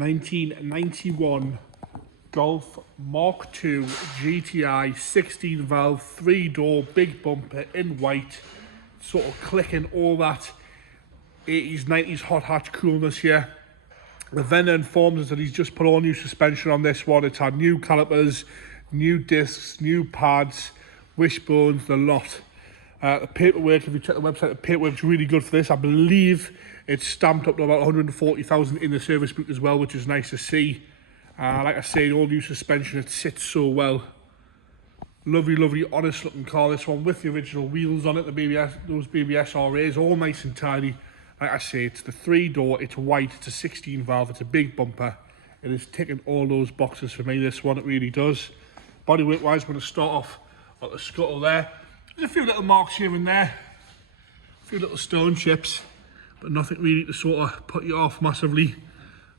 1991 Golf Mk2 GTI 16 valve 3-door big bumper in white, sort of clicking all that 80s 90s hot hatch coolness here. The vendor informs us that he's just put all new suspension on this one. It's had new calipers, new discs, new pads, wishbones, the lot. The paperwork, if you check the website, the paperwork's really good for this. I believe it's stamped up to about 140,000 in the service book as well, which is nice to see. Like I say, all new suspension, it sits so well. Lovely, lovely, honest looking car, this one, with the original wheels on it, those BBS RAs, all nice and tidy. Like I say, it's the 3-door, it's white, it's a 16 valve, it's a big bumper. It is ticking all those boxes for me, this one, it really does. Bodywork wise, we're going to start off at the scuttle there. There's a few little marks here and there, a few little stone chips, but nothing really to sort of put you off massively.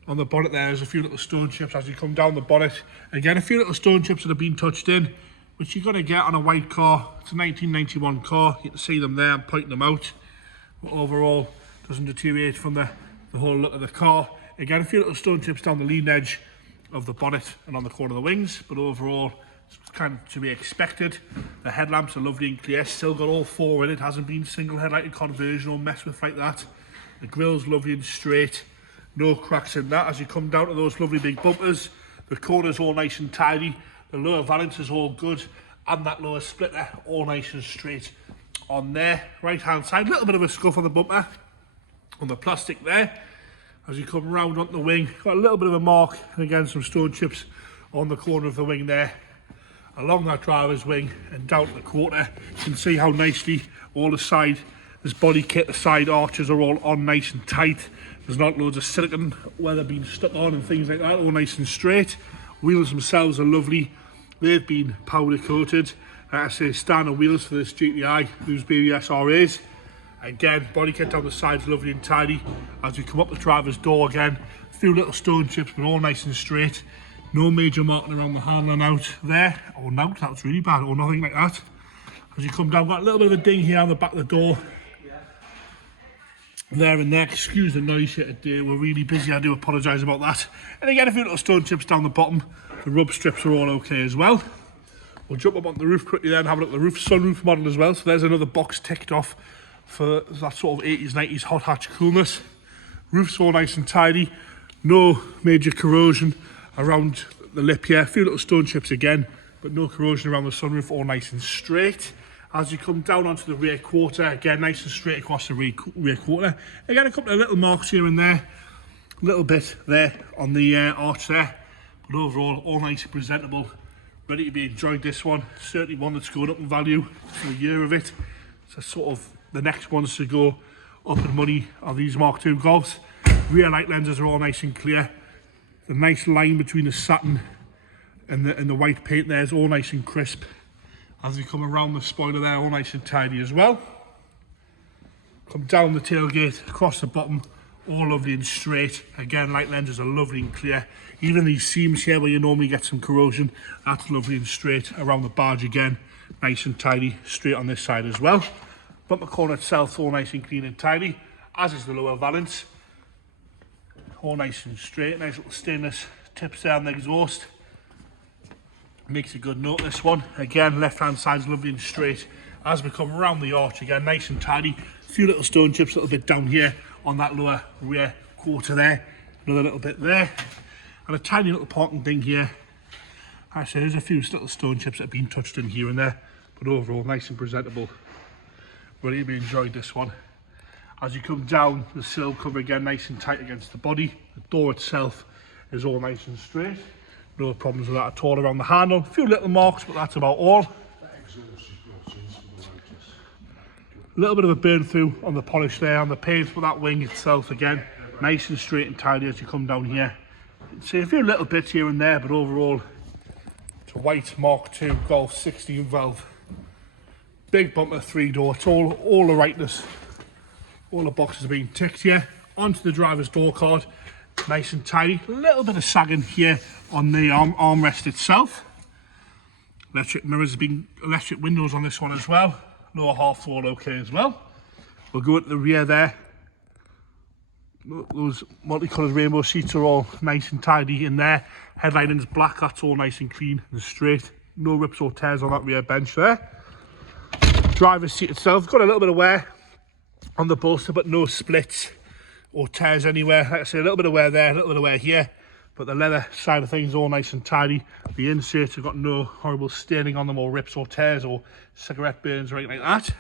On the bonnet there's a few little stone chips as you come down the bonnet. Again, a few little stone chips that have been touched in, which you're going to get on a white car. It's a 1991 car, you can see them there, I'm pointing them out. But overall, doesn't deteriorate from the whole look of the car. Again, a few little stone chips down the leading edge of the bonnet and on the corner of the wings, but overall, it's kind of to be expected. The headlamps are lovely and clear, still got all four in it, hasn't been single headlighted conversion or messed with like that. The grill's lovely and straight, no cracks in that. As you come down to those lovely big bumpers, the corner's all nice and tidy, the lower valance is all good, and that lower splitter all nice and straight on there. Right hand side, a little bit of a scuff on the bumper, on the plastic there. As you come round onto the wing, got a little bit of a mark, and again some stone chips on the corner of the wing there. Along that driver's wing and down to the quarter, you can see how nicely all the side, this body kit, the side arches are all on nice and tight. There's not loads of silicone where they've been stuck on and things like that, all nice and straight. Wheels themselves are lovely, they've been powder coated. Like I say, standard wheels for this GTI, those BBS RAs. Again, body kit down the side's lovely and tidy. As we come up the driver's door again, a few little stone chips, but all nice and straight. No major marking around the handling out there. Oh no, that was really bad, or nothing like that. As you come down, got a little bit of a ding here on the back of the door. There and there, excuse the noise here today, we're really busy, I do apologise about that. And again, a few little stone chips down the bottom. The rub strips are all okay as well. We'll jump up onto the roof quickly then, have a look at the roof, sunroof model as well. So there's another box ticked off for that sort of 80s, 90s hot hatch coolness. Roof's all nice and tidy, no major corrosion around the lip here. A few little stone chips again, but no corrosion around the sunroof, all nice and straight. As you come down onto the rear quarter, again nice and straight across the rear quarter. Again, a couple of little marks here and there, a little bit there on the arch there, but overall all nice and presentable, ready to be enjoyed. This one, certainly one that's going up in value for the year of it. So sort of the next ones to go up in money are these Mark II Golfs. Rear light lenses are all nice and clear. The nice line between the satin and the white paint there is all nice and crisp. As we come around the spoiler there, all nice and tidy as well. Come down the tailgate, across the bottom, all lovely and straight. Again, light lenses are lovely and clear. Even these seams here where you normally get some corrosion, that's lovely and straight. Around the barge again, nice and tidy, straight on this side as well. Bumper corner itself, all nice and clean and tidy, as is the lower valance. All nice and straight, nice little stainless tips there on the exhaust. Makes a good note, this one. Again, left hand side's lovely and straight. As we come around the arch again, nice and tidy. A few little stone chips a little bit down here on that lower rear quarter there. Another little bit there. And a tiny little parking thing here. Actually, there's a few little stone chips that have been touched in here and there, but overall nice and presentable. Ready to be enjoyed, this one. As you come down, the sill cover again nice and tight against the body. The door itself is all nice and straight. No problems with that at all around the handle. A few little marks, but that's about all. A little bit of a burn through on the polish there, on the paint, but that wing itself again, nice and straight and tidy as you come down here. You can see a few little bits here and there, but overall, it's a white Mark II Golf 16 valve. Big bumper, 3-door, it's all the rightness. All the boxes have been ticked here. Onto the driver's door card, nice and tidy. A little bit of sagging here on the armrest itself. Electric mirrors have been, electric windows on this one as well. Lower half's all okay as well. We'll go into the rear there. those multicoloured rainbow seats are all nice and tidy in there. Headlining's black, that's all nice and clean and straight. No rips or tears on that rear bench there. Driver's seat itself, got a little bit of wear on the bolster, but no splits or tears anywhere. Like I say, a little bit of wear there, a little bit of wear here, but the leather side of things all nice and tidy. The inserts have got no horrible staining on them or rips or tears or cigarette burns or anything like that.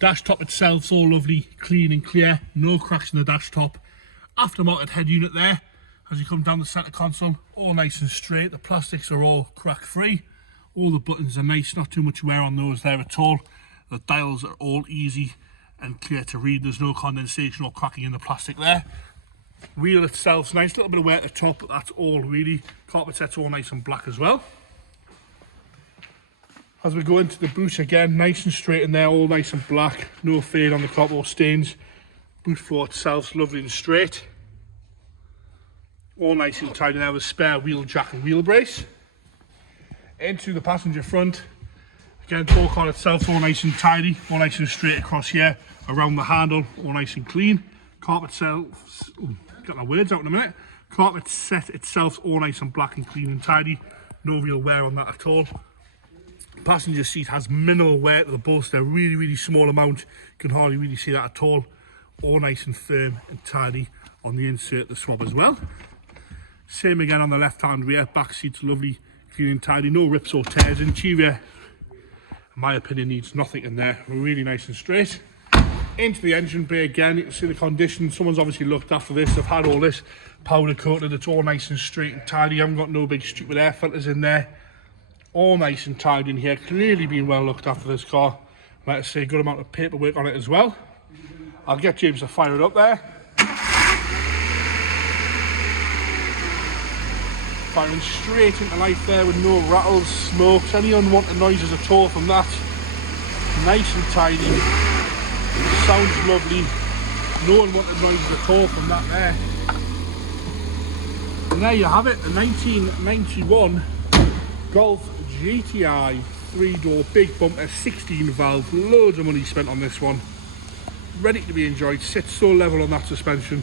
Dash top itself's all lovely, clean and clear, no cracks in the dash top. Aftermarket head unit there, as you come down the centre console, all nice and straight. The plastics are all crack free. All the buttons are nice, not too much wear on those there at all. The dials are all easy and clear to read. There's no condensation or cracking in the plastic there. Wheel itself's nice, a little bit of wear at the top, but that's all really. Carpet set's all nice and black as well. As we go into the boot again, nice and straight in there, all nice and black, no fade on the carpet or stains. Boot floor itself's lovely and straight. All nice and tidy there with spare wheel jack and wheel brace. Into the passenger front. Again, door card itself all nice and tidy, all nice and straight across here, around the handle, all nice and clean. Carpet itself, got my words out in a minute. Carpet set itself all nice and black and clean and tidy, no real wear on that at all. Passenger seat has minimal wear to the bolster, really small amount, you can hardly really see that at all. All nice and firm and tidy on the insert, the swab as well. Same again on the left hand rear, back seat's lovely, clean and tidy, no rips or tears. Interior, in my opinion, needs nothing in there, really nice and straight. Into the engine bay again, you can see the condition, someone's obviously looked after this, they've had all this powder coated, it's all nice and straight and tidy, you haven't got no big stupid air filters in there. All nice and tidy in here, clearly been well looked after this car. Like I say, good amount of paperwork on it as well. I'll get James to fire it up there. Firing straight into life there with no rattles, smokes, any unwanted noises at all from that. Nice and tidy. Sounds lovely. No unwanted noises at all from that there. And there you have it, the 1991 Golf GTI 3-door big bumper 16 valve. Loads of money spent on this one. Ready to be enjoyed. Sits so level on that suspension.